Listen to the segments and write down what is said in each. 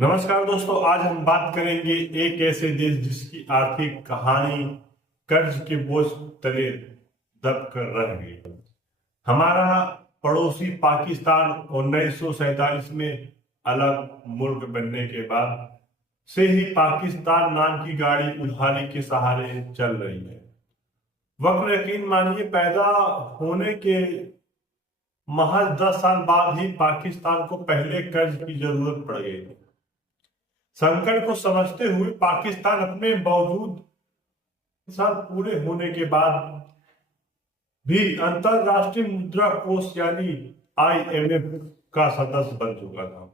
नमस्कार दोस्तों, आज हम बात करेंगे एक ऐसे देश जिसकी आर्थिक कहानी कर्ज के बोझ तले दब कर रह गई। हमारा पड़ोसी पाकिस्तान 1947 में अलग मुल्क बनने के बाद से ही पाकिस्तान नाम की गाड़ी उधारी के सहारे चल रही है। वक्त यकीन मानिए, पैदा होने के महज 10 साल बाद ही पाकिस्तान को पहले कर्ज की जरूरत पड़ गई थी। संकट को समझते हुए पाकिस्तान अपने बावजूद साल पूरे होने के बाद भी अंतरराष्ट्रीय मुद्रा कोष यानी IMF का सदस्य बन चुका था।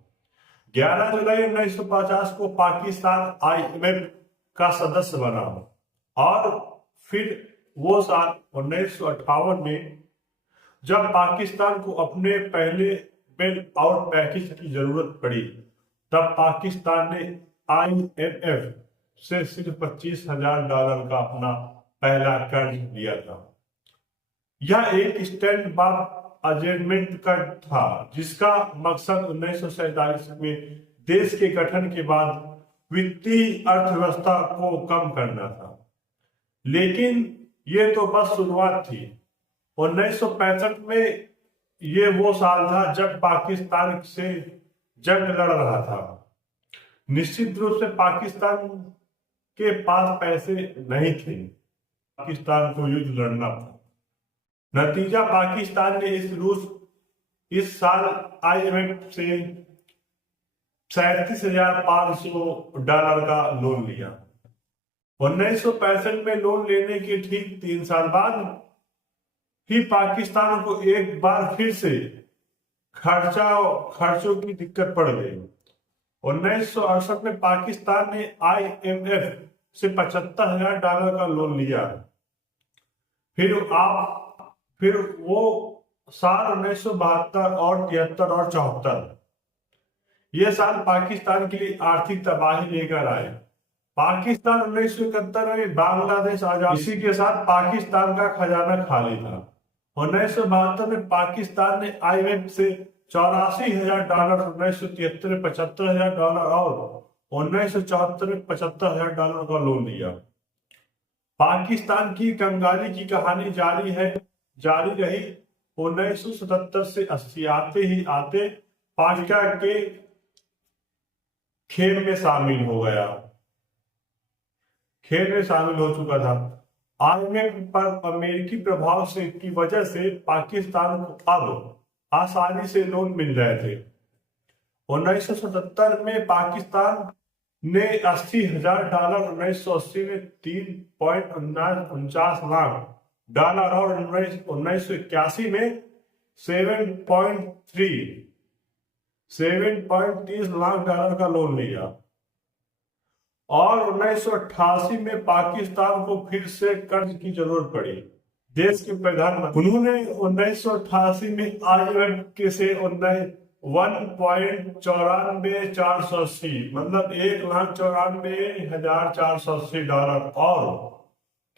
11 जुलाई 1950 को पाकिस्तान IMF का सदस्य बना और फिर वो साल 1958 में जब पाकिस्तान को अपने पहले बेल आउट पैकेज की जरूरत पड़ी, तब पाकिस्तान ने IMF से सिर्फ $25,000 का अपना पहला कर्ज लिया था। यह एक स्टैंड बाय अरेंजमेंट का था जिसका मकसद 1947 में देश के गठन के बाद वित्तीय अर्थव्यवस्था को कम करना था। लेकिन ये तो बस शुरुआत थी। 1965 में ये वो साल था जब पाकिस्तान से जंग लड़ रहा था। निश्चित रूप से पाकिस्तान के पास पैसे नहीं थे, पाकिस्तान को युद्ध लड़ना था। नतीजा, पाकिस्तान ने इस साल IMF से $37,500 का लोन लिया। 1965 में लोन लेने के ठीक 3 साल बाद ही पाकिस्तान को एक बार फिर से खर्चों की दिक्कत पड़ गई। 1968 में पाकिस्तान ने IMF से $75,000 का लोन लिया। फिर वो साल 1972 और 73 और 74 ये साल पाकिस्तान के लिए आर्थिक तबाही लेकर आए। पाकिस्तान 1971 में बांग्लादेश आजाद, इसी के साथ पाकिस्तान का खजाना खाली था। 1972 में पाकिस्तान ने IMF से $84,000, 1973 में $75,000 और 1974 में $75,000 का लोन लिया। पाकिस्तान की कंगाली की कहानी जारी रही। 1977 से 80 आते पाकिस्तान के खेल में शामिल हो चुका था। IMF पर अमेरिकी प्रभाव की वजह से पाकिस्तान को अब आसानी से लोन मिल रहे थे। 1977 में पाकिस्तान ने $80,000, 1980 में $3.49 लाख और 1981 में 7.30 लाख का लोन लिया और 1988 में पाकिस्तान को फिर से कर्ज की जरूरत पड़ी। देश के प्रधानमंत्री उन्होंने 1988 में IMF के से 1.94,480 मतलब $1,94,480 और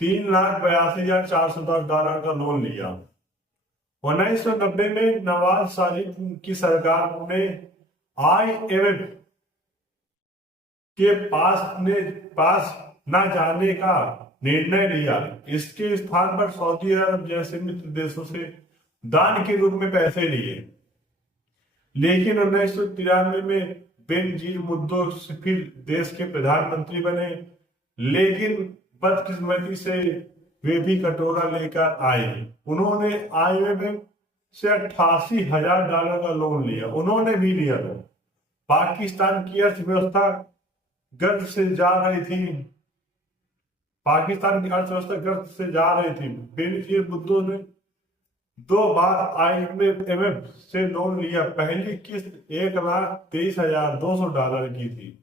$3,82,410 का लोन लिया। 1990 में नवाज शरीफ की सरकार ने IMF के पास न जाने का निर्णय लिया। इसके स्थान पर सऊदी अरब जैसे मित्र देशों से दान के रूप में पैसे लिए। लेकिन 1993 में बेनजीर भुट्टो फिर देश के प्रधानमंत्री बने, लेकिन बदकिस्मती से वे भी कटोरा लेकर आए। उन्होंने IMF से $88,000 का लोन लिया। उन्होंने भी लिया था। पाकिस्तान की अर्थव्यवस्था गर्द से जा रही थी। बेनजीर भुट्टो ने 2 बार IMF से लोन लिया। पहली किस्त $1,23,200 की थी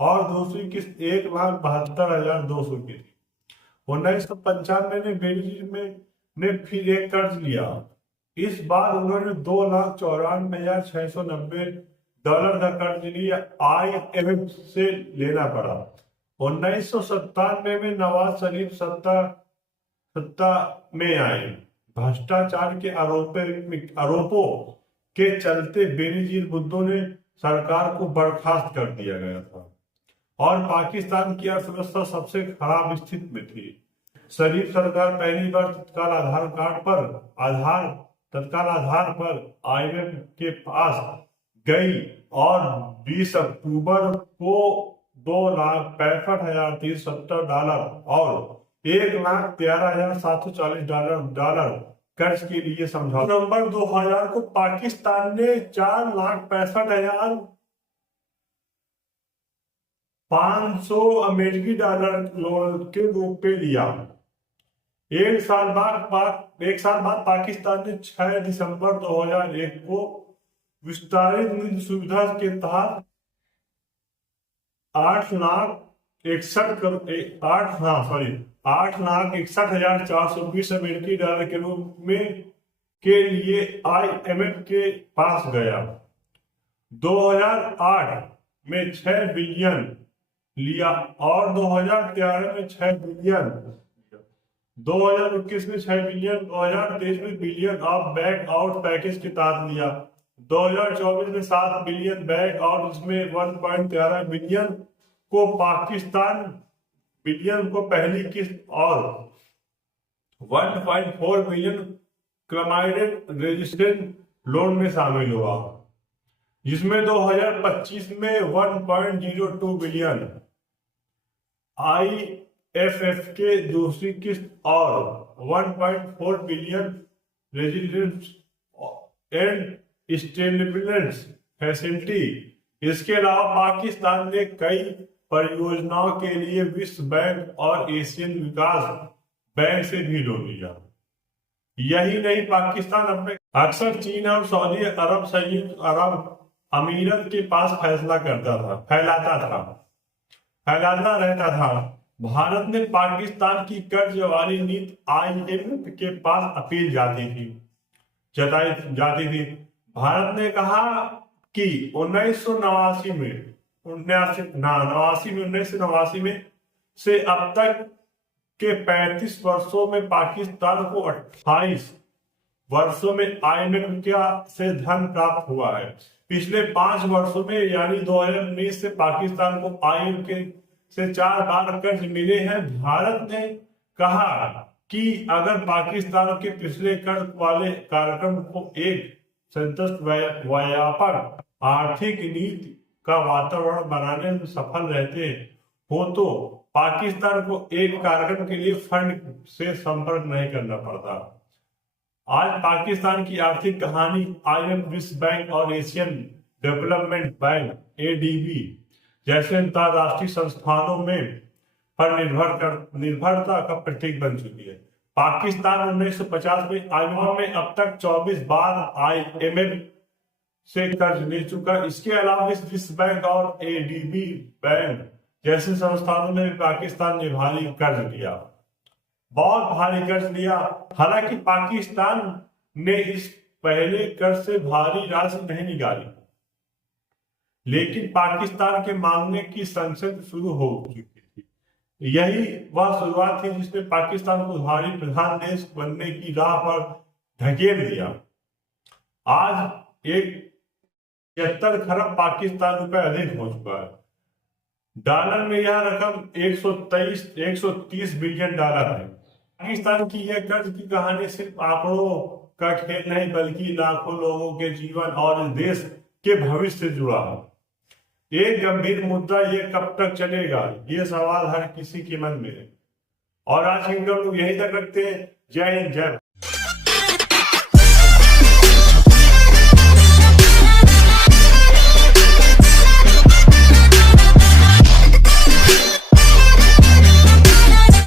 और दूसरी किस्त $1,72,200 की थी। 1995 में बेनजीर ने फिर एक कर्ज लिया। इस बार उन्होंने $2,94,690 का कर्ज लिया। IMF से लेना पड़ा। 1997 में नवाज शरीफ सत्ता में आए। भ्रष्टाचार के आरोपों के चलते बेनजीर भुट्टो ने सरकार को बर्खास्त कर दिया गया था और पाकिस्तान की अर्थव्यवस्था सबसे खराब स्थिति में थी। शरीफ सरकार पहली बार तत्काल आधार पर IMF के पास गई और 20 अक्टूबर को $2,65,370 और $1,13,740 कर्ज के लिए समझौता। नवंबर 2000 को पाकिस्तान ने $4,65,500 अमेरिकी डॉलर लोन के रूप में लिया। एक साल बाद पाकिस्तान ने 6 दिसंबर 2001 को विस्तारित निधि सुविधा के तहत 8,61,420 अमेरिकी डॉलर के रूप में के लिए IMF के पास गया। 2008 में 6 बिलियन लिया और 2013 में 6 बिलियन, 2021 में 6 बिलियन, 2023 में billion of back out package के तहत लिया। 2024 में 7 बिलियन बैक आउट, इसमें 1.13 बिलियन को पहली किस्त और 1.4 बिलियन क्लाइमेट रेजिस्टेंट लोन में शामिल हुआ, जिसमें 2025 में 1.02 बिलियन IFF के दूसरी किस्त और 1.4 billion resilience and stability facility. इसके अलावा पाकिस्तान ने कई परियोजनाओं के लिए विश्व बैंक और एशियन विकास बैंक से भी लोन लिया। यही नहीं, पाकिस्तान अपने अक्सर चीन और सऊदी अरब, संयुक्त अरब अमीरत के पास फैलाता रहता था। भारत ने पाकिस्तान की कर्ज वाली नीति IMF के पास अपील जताई जाती थी। भारत ने कहा कि 1989 में से अब तक के 35 वर्षों में पाकिस्तान को 28 वर्षों में IMF से धन प्राप्त हुआ है। पिछले 5 वर्षों में यानी 2019 से पाकिस्तान को IMF से 4 बार कर्ज मिले हैं। भारत ने कहा कि अगर पाकिस्तान के पिछले कर्ज वाले कार्यक्रम को एक संतुष्ट व्यापक आर्थिक नीति का वातावरण बनाने में सफल रहते हो तो पाकिस्तान को एक कार्यक्रम के लिए फंड से संपर्क नहीं करना पड़ता। आज पाकिस्तान की आर्थिक कहानी IMF, विश्व बैंक और एशियन डेवलपमेंट बैंक ADB जैसे अंतरराष्ट्रीय संस्थानों में पर निर्भरता का प्रतीक बन चुकी है। पाकिस्तान 1950 में IMF में अब तक 24 बार IMF से कर्ज ले चुका। इसके अलावा विश्व बैंक और ADB बैंक जैसे संस्थानों में भी पाकिस्तान ने भारी कर्ज लिया, बहुत भारी कर्ज लिया। हालांकि पाकिस्तान ने इस पहले कर्ज से भारी राशि नहीं निकाली, लेकिन पाकिस्तान के मांगने की संसद शुरू हो चुकी थी। यही वह शुरुआत थी जिसने पाकिस्तान को भारी प्रधान देश बनने की राह पर धकेल दिया। आज एक 73 खरब पाकिस्तान रुपए अधिक हो चुका है। डॉलर में यह रकम 130 बिलियन डॉलर है। पाकिस्तान की यह कर्ज की कहानी सिर्फ आंकड़ों का खेल नहीं, बल्कि लाखों लोगों के जीवन और इस देश के भविष्य से जुड़ा है। एक गंभीर मुद्दा, ये कब तक चलेगा, ये सवाल हर किसी के मन में है। और आज हम लोग यही तक रखते हैं। जय हिंद, जय।